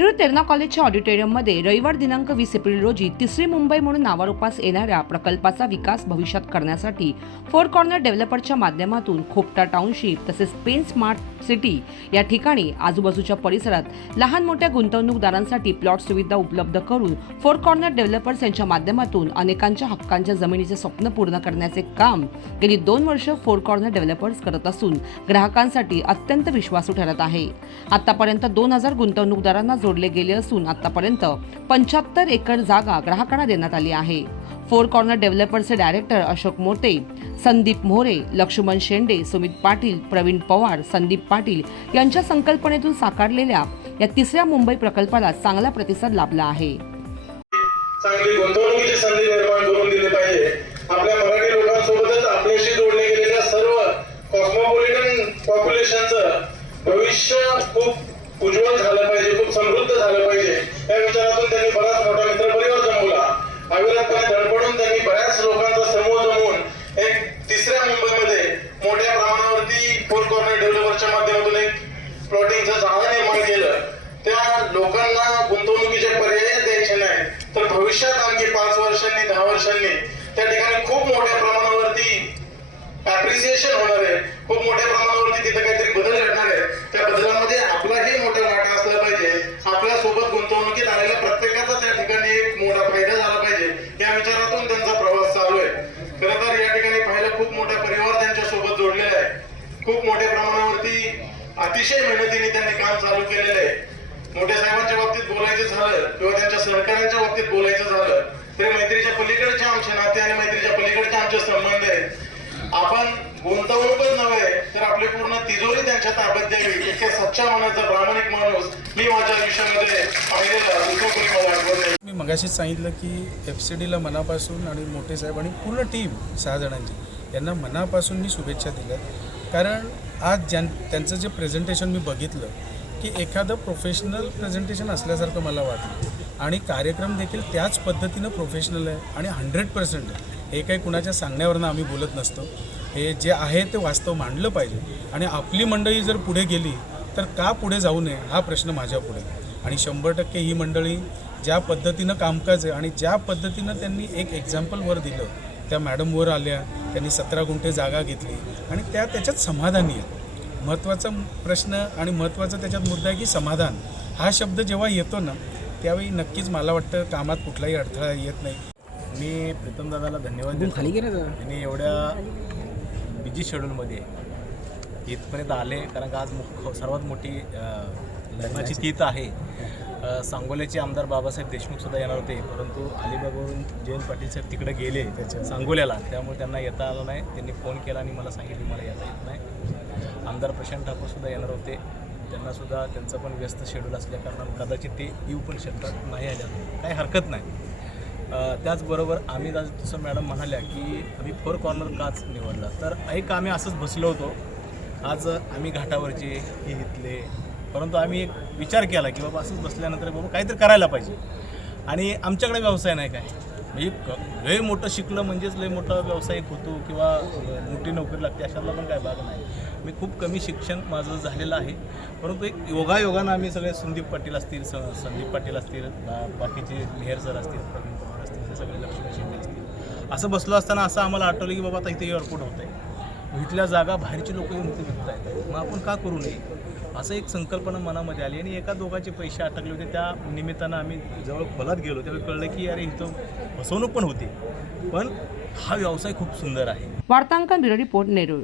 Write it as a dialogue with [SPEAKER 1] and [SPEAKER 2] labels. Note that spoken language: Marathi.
[SPEAKER 1] pero नेरूळ तेरणा कॉलेजच्या ऑडिटोरियममध्ये रविवार दिनांक वीस एप्रिल रोजी तिसरी मुंबई म्हणून नावारूपास येणाऱ्या प्रकल्पाचा विकास भविष्यात करण्यासाठी फोर कॉर्नर डेव्हलपरच्या माध्यमातून खोपटा टाउनशिप तसेच पेन स्मार्ट सिटी या ठिकाणी आजूबाजूच्या परिसरात लहान मोठ्या गुंतवणूकदारांसाठी प्लॉट सुविधा उपलब्ध करून फोर कॉर्नर डेव्हलपर्स यांच्या माध्यमातून अनेकांच्या हक्कांच्या जमिनीचे स्वप्न पूर्ण करण्याचे काम गेली दोन वर्ष फोर कॉर्नर डेव्हलपर्स करत असून ग्राहकांसाठी अत्यंत विश्वासू ठरत आहे. आतापर्यंत दोन हजार गुंतवणूकदारांना जोडले गेले असून आतापर्यंत पंच्याहत्तर एकर जागा ग्राहकांना देण्यात आली आहे. फोर कॉर्नर डेव्हलपर्सचे डायरेक्टर अशोक मोते संदीप मोरे लक्ष्मण शेंडे सुमित पाटील प्रवीण पवार संदीप पाटील यांच्या संकल्पनेतून साकारलेल्या या तिसऱ्या मुंबई प्रकल्पाला चांगला प्रतिसाद लाभला आहे.
[SPEAKER 2] चांगली गुंतवणुकीची संधी निर्माण करून दिली पाहिजे. आपल्या मराठी लोकांसोबतच आपल्याशी जोडले गेलेल्या सर्व कॉस्मोपॉलिटन पॉप्युलेशनचं भविष्य खूप उज्ज्वल झालं पाहिजे खूप समृद्ध झालं पाहिजे. या विचारातून त्यांनी बराच मोठा मित्रपरिवार जमवला. अविरतपणे धडपडून त्यांनी बऱ्याच लोकांचा समूह जमवून एक तिसऱ्या मुंबईमध्ये मोठ्या प्रमाणावरती फोर कॉर्नर डेव्हलपरच्या माध्यमातून एक प्लॉटिंगचं जाळं निर्माण केलं. त्या लोकांना गुंतवणुकीचे पर्याय द्यायचे नाही. तर भविष्यात आणखी पाच वर्षांनी दहा वर्षांनी त्या ठिकाणी खूप मोठ्या प्रमाणावरती अप्रिसिएशन होणार आहे. खूप मोठ्या प्रमाणावरती तिथे काही बदल घडणार आहे त्या बदलामध्ये आपलाही मोठा वाटा असला पाहिजे आपल्यासोबत गुंतवणुकीत आलेल्या प्रत्येकाचा त्या ठिकाणी एक मोठा फायदा झाला पाहिजे या विचारातून त्यांचा प्रवास चालू आहे खरं तर या ठिकाणी पाहिलं खूप मोठा परिवार त्यांच्यासोबत जोडलेला आहे खूप मोठ्या प्रमाणावरती अतिशय मेहनतीने त्यांनी काम चालू केलेलं. आहे मोठ्या साहेबांच्या बाबतीत बोलायचं झालं किंवा त्यांच्या सहकार्यांच्या बाबतीत बोलायचं झालं तरी मैत्रीच्या पलीकडचे आमचे नाते आणि मैत्रीच्या पलीकडचे आमचे संबंध आहेत. आपण गुंतवणूकच नव्हे तर आपली पूर्ण तिजोरी त्यांच्या ताब्यात द्यावी. इतक्या सच्चा मनाचा प्रामाणिक माणूस मी माझ्या आयुष्यामध्ये पाहिलेला दुसरं कोणी मला आठवत नाही.
[SPEAKER 3] मी मगाशीच सांगितलं की एफ सी डीला मनापासून आणि मोठे साहेब आणि पूर्ण टीम सहा जणांची यांना मनापासून मी शुभेच्छा दिल्या कारण आज ज्यां त्यांचं जे प्रेझेंटेशन मी बघितलं की एखादं प्रोफेशनल प्रेझेंटेशन असल्यासारखं मला वाटलं. आणि कार्यक्रम देखील त्याच पद्धतीनं प्रोफेशनल आहे आणि हंड्रेड पर्सेंट आहे. हे काही कुणाच्या सांगण्यावरनं आम्ही बोलत नसतो. हे जे आहे ते वास्तव मांडलं पाहिजे. आणि आपली मंडळी जर पुढे गेली तर का पुढे जाऊ नये हा प्रश्न माझ्या पुढे. आणि शंभर टक्के ही मंडळी ज्या पद्धतीनं कामकाज आहे आणि ज्या पद्धतीनं त्यांनी एक एक्झाम्पल वर दिलं त्या मॅडम वर आल्या त्यांनी सतरा गुंठे जागा घेतली आणि त्या त्याच्यात समाधानी आहेत महत्त्वाचा प्रश्न आणि महत्त्वाचा त्याच्यात मुद्दा आहे की समाधान. हा शब्द जेव्हा येतो ना त्यावेळी नक्कीच मला वाटतं कामात कुठलाही अडथळा येत नाही.
[SPEAKER 4] मी प्रीतम दादाला धन्यवाद देतो.
[SPEAKER 5] खाली.
[SPEAKER 4] त्यांनी एवढ्या बिझी शेड्यूलमध्ये इथपर्यंत आले कारण का आज मुख सर्वात मोठी लग्नाची तीत आहे. सांगोल्याचे आमदार बाबासाहेब देशमुख सुद्धा येणार होते परंतु अलिबागवरून जयंत पाटील साहेब तिकडे गेले त्याच्या सांगोल्याला. त्यामुळे त्यांना येता आलं नाही. त्यांनी फोन केला आणि मला सांगितलं मला येता येत नाही. आमदार प्रशांत ठाकूर सुद्धा येणार होते. त्यांना सुद्धा त्यांचं पण व्यस्त शेड्यूल असल्या कारणानं कदाचित ते येऊ पण शकतात नाही आल्या. काही हरकत नाही. त्याचबरोबर आम्ही आज जसं मॅडम म्हणाल्या की आम्ही फोर कॉर्नर काच निवडला. तर एक आम्ही असंच बसलो होतो. आज आम्ही घाटावरचे हे इथले परंतु आम्ही एक विचार केला की बाबा असंच बसल्यानंतर बाबा काहीतरी करायला पाहिजे. आणि आमच्याकडे व्यवसाय नाही काय? म्हणजे क- लय मोठं शिकलं म्हणजेच लय मोठा व्यावसायिक होतो किंवा मोठी नोकरी लागते अशातला पण काय भाग नाही. मी खूप कमी शिक्षण माझं झालेलं आहे. परंतु एक योगायोगानं आम्ही सगळे संदीप पाटील असतील स संदीप पाटील असतील बाकीचे मेहर सर असतील प्रवीण पवार असतील हे सगळे लक्ष्मी शिंदे असतील. असं बसलो असताना असं आम्हाला आठवलं की बाबा आता इथे एअरपोर्ट होत आहे इथल्या जागा बाहेरची लोक येऊन इथे विकत आहेत मग आपण का करू नये? असं एक संकल्पना मनामध्ये आली आणि एका दोघांचे पैसे अटकले होते. त्या निमित्तानं आम्ही जवळ खोलात गेलो. त्यावेळी कळलं की अरे इथं फसवणूक पण होती. पण हा व्यवसाय खूप सुंदर आहे.
[SPEAKER 1] वार्तांकन ब्युरो रिपोर्ट नेरूळ.